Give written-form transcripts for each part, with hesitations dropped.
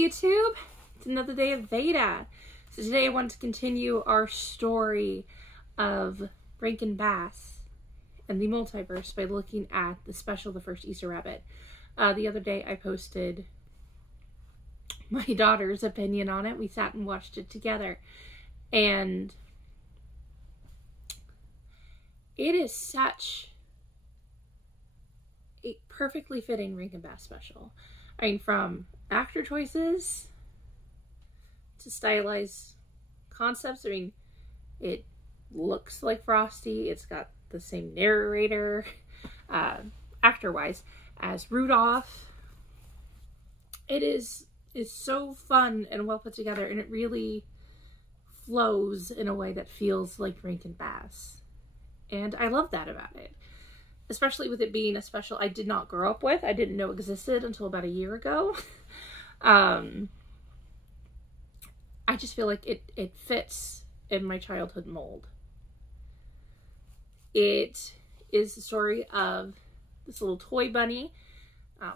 YouTube. It's another day of VEDA. So today I want to continue our story of Rankin Bass and the multiverse by looking at the special, The First Easter Rabbit. The other day I posted my daughter's opinion on it. We sat and watched it together. And it is such a perfectly fitting Rankin Bass special. I mean, from actor choices to stylized concepts. I mean, it looks like Frosty. It's got the same narrator, actor-wise, as Rudolph. It is so fun and well put together, and it really flows in a way that feels like Rankin Bass. And I love that about it. Especially with it being a special I did not grow up with. I didn't know existed until about a year ago. I just feel like it fits in my childhood mold. It is the story of this little toy bunny,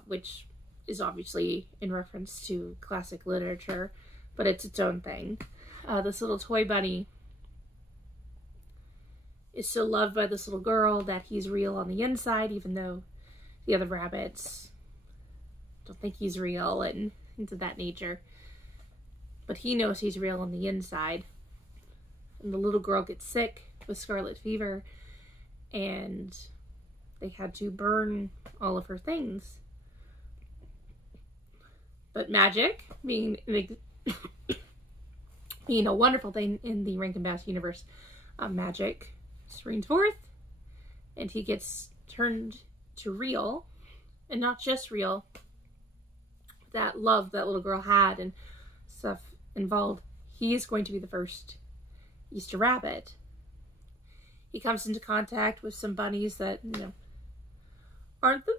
which is obviously in reference to classic literature, but it's its own thing. This little toy bunny is so loved by this little girl that he's real on the inside, even though the other rabbits don't think he's real and things of that nature. But he knows he's real on the inside. And the little girl gets sick with scarlet fever, and they had to burn all of her things. But magic, being a wonderful thing in the Rankin Bass universe, magic reigns forth, and he gets turned to real, and not just real. That love that little girl had and stuff involved. He is going to be the first Easter rabbit. He comes into contact with some bunnies that, aren't the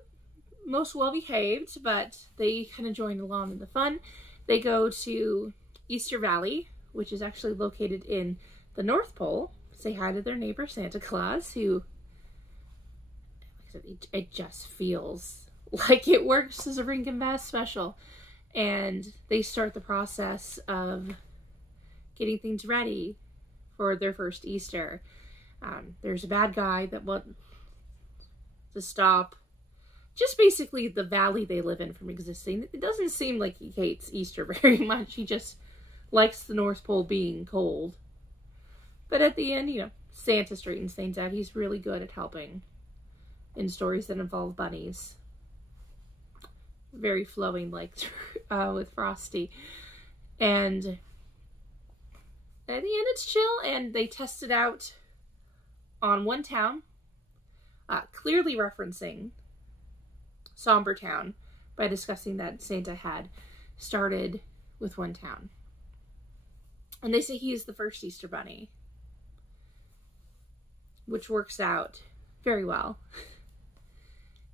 most well behaved, but they kind of join along in the fun. They go to Easter Valley, which is actually located in the North Pole. Say hi to their neighbor Santa Claus, who, like I said, it just feels like it works as a Rankin Bass special. And they start the process of getting things ready for their first Easter. There's a bad guy that wants to stop just basically the valley they live in from existing. It doesn't seem like he hates Easter very much. He just likes the North Pole being cold. But at the end, Santa straightens things out. He's really good at helping in stories that involve bunnies. Very flowing, like with Frosty. And at the end, it's chill, and they test it out on one town, clearly referencing Somber Town by discussing that Santa had started with one town. And they say he is the first Easter bunny, which works out very well.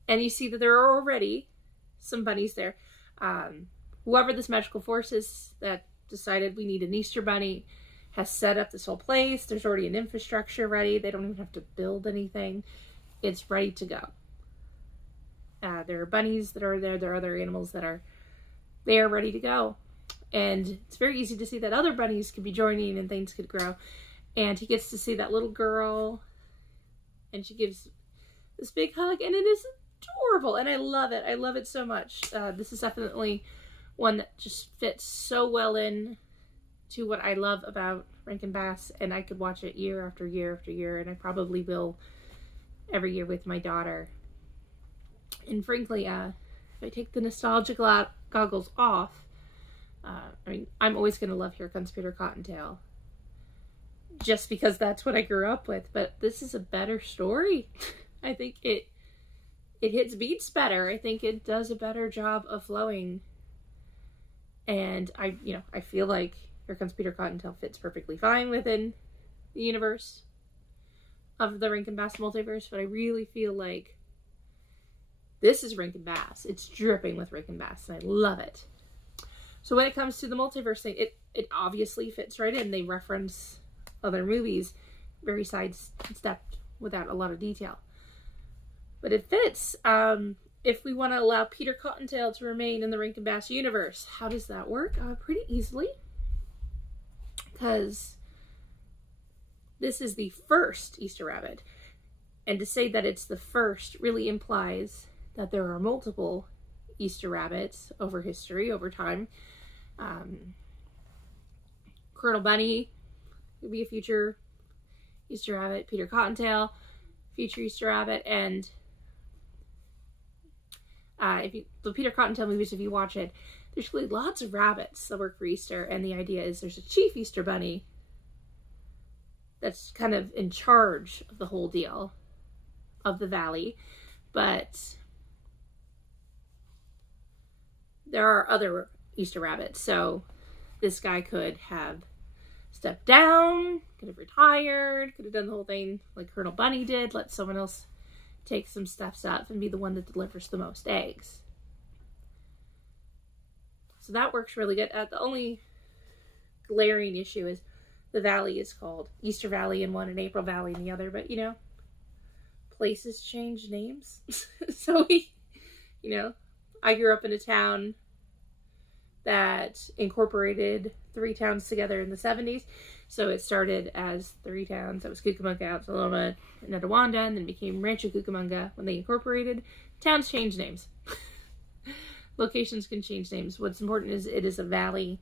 And you see that there are already some bunnies there. Whoever this magical force is that decided we need an Easter bunny has set up this whole place. There's already an infrastructure ready. They don't even have to build anything. It's ready to go. There are bunnies that are there. There are other animals that are there ready to go. And it's very easy to see that other bunnies could be joining and things could grow. And he gets to see that little girl, and she gives this big hug, and it is adorable, and I love it. I love it so much. This is definitely one that just fits so well in to what I love about Rankin Bass, and I could watch it year after year after year, and I probably will every year with my daughter. And frankly, if I take the nostalgia goggles off, I'm always going to love Here Comes Peter Cottontail, just because that's what I grew up with. But this is a better story. I think it hits beats better. I think it does a better job of flowing. And I feel like Here Comes Peter Cottontail fits perfectly fine within the universe of the Rankin Bass multiverse, but I really feel like this is Rankin Bass. It's dripping with Rankin Bass, and I love it. So when it comes to the multiverse thing, it obviously fits right in. They reference other movies, very sidestepped without a lot of detail. But it fits. if we want to allow Peter Cottontail to remain in the Rankin Bass universe, how does that work? Pretty easily. Because this is the first Easter rabbit. And to say that it's the first really implies that there are multiple Easter rabbits over history, over time. Colonel Bunny would be a future Easter rabbit. Peter Cottontail, future Easter rabbit. And the Peter Cottontail movies, if you watch it, there's really lots of rabbits that work for Easter. And the idea is there's a chief Easter bunny that's kind of in charge of the whole deal of the valley. But there are other Easter rabbits. So this guy could have stepped down, could have retired, could have done the whole thing like Colonel Bunny did, let someone else take some steps up and be the one that delivers the most eggs. So that works really good. The only glaring issue is the valley is called Easter Valley in one and April Valley in the other, but you know, places change names. So I grew up in a town that incorporated 3 towns together in the 70s. So it started as 3 towns. That was Cucamonga, Altaloma, and Netawanda, and then became Rancho Cucamonga when they incorporated. Towns change names. Locations can change names. What's important is it is a valley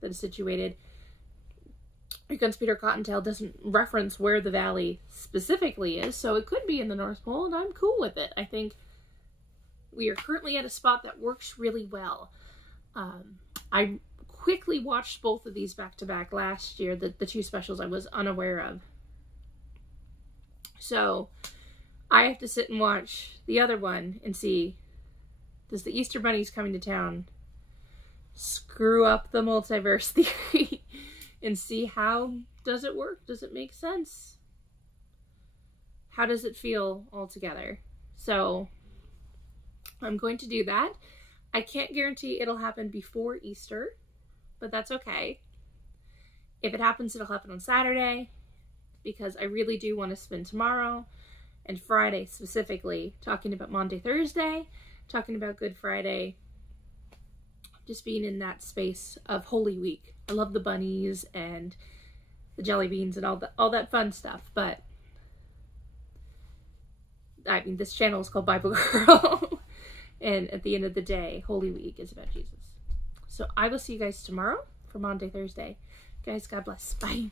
that is situated. Because Peter Cottontail doesn't reference where the valley specifically is, so it could be in the North Pole, and I'm cool with it. I think we are currently at a spot that works really well. I quickly watched both of these back-to-back last year, the 2 specials I was unaware of. So I have to sit and watch the other one and see, does the Easter Bunny's coming to town screw up the multiverse theory? And see how does it work? Does it make sense? How does it feel all together? So I'm going to do that. I can't guarantee it'll happen before Easter, but that's okay. If it happens, it'll happen on Saturday, because I really do want to spend tomorrow and Friday specifically talking about Maundy Thursday, talking about Good Friday, just being in that space of Holy Week. I love the bunnies and the jelly beans and all that fun stuff, but I mean, this channel is called Bible Girl. And at the end of the day, Holy Week is about Jesus. So I will see you guys tomorrow for Maundy Thursday. Guys, God bless. Bye.